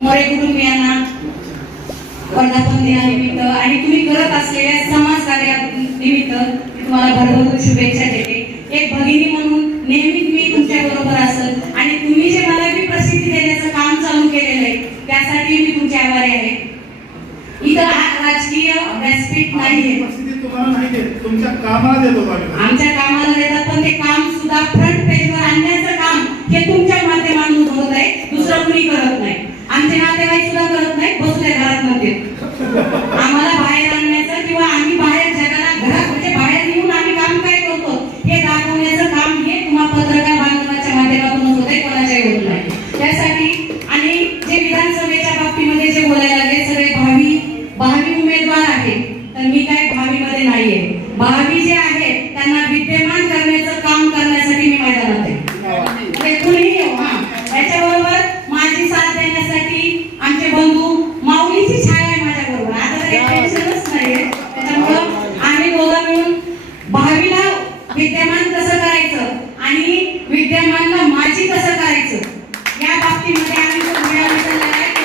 मोरे कुटुंबियांना वर्धापन दिनानिमित्त आणि तुम्ही करत असलेल्या समाज कार्यानिमित्त मी तुम्हाला भरभरून शुभेच्छा देते. एक भगिनी म्हणून नेहमीच मी तुमच्या बरोबर असेल आणि तुम्ही जे मला मी प्रसिद्धी देण्याचं काम चालू केलेलं आहे त्यासाठी मी तुमचे आभारी आहे. इथं राजकीय व्यासपीठ नाही आमच्या कामाला देतात पण ते काम सुद्धा फ्रंट पेजवर आणण्याचं काम हे तुमच्या माध्यमातून होत आहे दुसरं कुणी करत नाही आमचे नातेवाईक सुद्धा करत नाही बसले घरात मध्ये आम्हाला बाहेर आणण्याचं किंवा आम्ही बाहेर जगाला घरात म्हणजे बाहेर येऊन आम्ही काम काय करतो हे दाखवण्याचं काम हे तुम्हा पत्रकार बांधवाच्या माध्यमातून होत आहे कोणाच्याही होत नाही त्यासाठी आणि जे विधानसभेच्या बाबतीमध्ये जे बोलायला लागले सगळे भावी भावी उमेदवार आहेत तर मी काय भावीमध्ये नाहीये भावी जे आहेत त्यांना विद्यमान करण्याचं काम करण्यासाठी मी मैदानात आहे म्हणजे कुणीही येऊ हा याच्याबरोबर माझी साथ देण्यासाठी आमचे बंधू माऊलीची छाया आहे माझ्या बरोबर आता तर काही टेन्शनच नाहीये त्याच्यामुळं आम्ही दोघं मिळून भावीला विद्यमान कसं करायचं आणि विद्यमानला माझी कसं करायचं? या बाबतीमध्ये आम्ही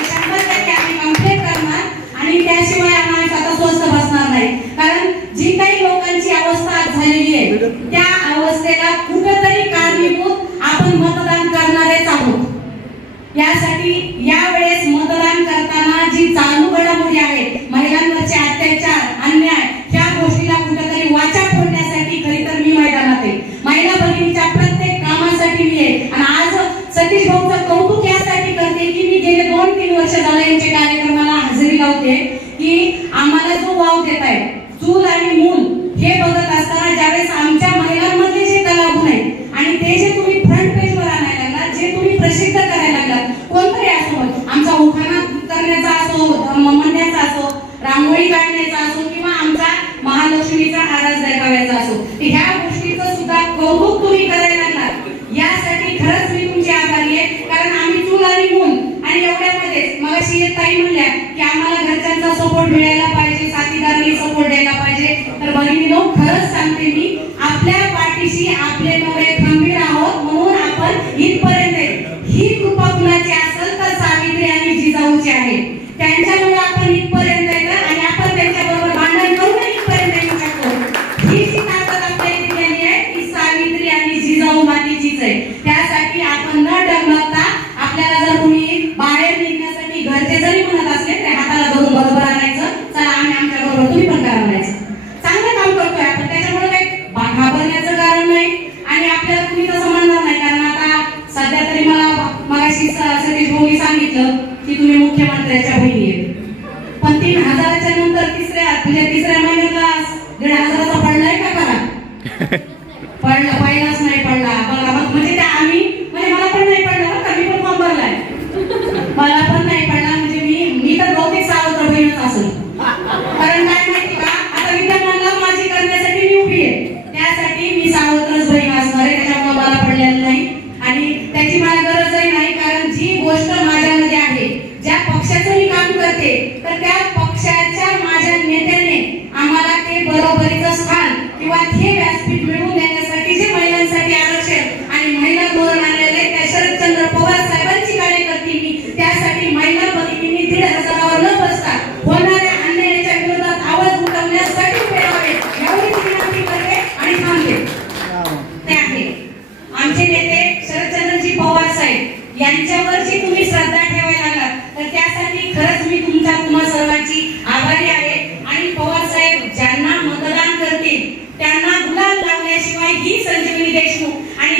शंभर टक्के आम्ही कंप्लीट करणार आणि त्याशिवाय आम्हाला आता स्वस्त बसणार नाही. कारण जी काही लोकांची अवस्था आज झालेली आहे त्या अवस्थेला कुठंतरी कारणीभूत आपण मतदान करणारेच आहोत. यासाठी यावेळेस मतदान करताना जी चालू घडामोडी आहेत महिलांवरचे अत्याचार अन्याय त्या गोष्टीला कुठेतरी वाचा फोडण्यासाठी खरी तर मी मैदानात आहे महिला भगिनीच्या प्रत्येक कामासाठी मी आहे आणि आज सतीश भाऊचं कौतुक यासाठी करते की मी गेले दोन तीन वर्ष झालं यांच्या कार्यक्रमाला लावते की आम्हाला जो वाव देत आहे चूल आणि मूल हे बघत असताना ज्यावेळेस आमच्या महिलांमधले जे कलागुण आहेत आणि ते जे तुम्ही फ्रंट पेजवर आणायला लागला जे तुम्ही प्रसिद्ध करायला लागला कोणतरी असो आमचा उखाणा करण्याचा असो म- म्हणण्याचा असो रांगोळी काढण्याचा असो किंवा आमचा महालक्ष्मीचा आरास असो तर ह्या गोष्टीचं सुद्धा कौतुक तुम्ही करायला लागलात यासाठी खरंच मी तुमची आभारी आहे कारण आम्ही चूल आणि मूल आणि एवढ्यामध्येच मगाशी एक ताई म्हणल्या की आम्हाला घरच्यांचा सपोर्ट मिळायला पाहिजे साथीदारांनी सपोर्ट द्यायला पाहिजे. तर भगिनीनो खरंच सांगते मी आपल्या पाठीशी आपले नवरे खंबीर आहोत म्हणून आपण इथपर्यंत ही कृपा कुणाची असेल तर सावित्री आणि जिजाऊची आहे. त्यांच्यामुळे आपण इथपर्यंत आहे आणि आपण त्यांच्याबरोबर भांडण करून इथपर्यंत येऊ शकतो. ही जी ताकद आपल्या इथे आहे ती सावित्री आणि जिजाऊ मातीचीच आहे त्यासाठी आपण न डगमगता आपल्याला जर कुणी बाहेर निघण्यासाठी घरचे जरी म्हणत असले तर हाताला धरून बरोबर आणायचं चला आम्ही आमच्या बरोबर तुम्ही पण करा म्हणायचं चांगलं काम करतोय आपण त्याच्यामुळे काही बा- घाबरण्याचं कारण नाही आणि आपल्याला तुम्ही तसं म्हणणार नाही कारण आता सध्या तरी मला मगाशी स- सतीश भाऊनी सांगितलं की मुख्यमंत्र्याच्या बहिणी आहेत पण तीन हजाराच्या नंतर तिसऱ्या म्हणजे तिसऱ्या महिन्यातला दीड हजाराचा पडलाय का करा पडला पहिलाच तुम्ही श्रद्धा ठेवायला लागलात तर त्यासाठी खरंच मी तुमचा तुम्हा सर्वांची आभारी आहे. आणि पवार साहेब ज्यांना मतदान करतील त्यांना गुलाल लावल्याशिवाय ही संजीवनी देशमुख आणि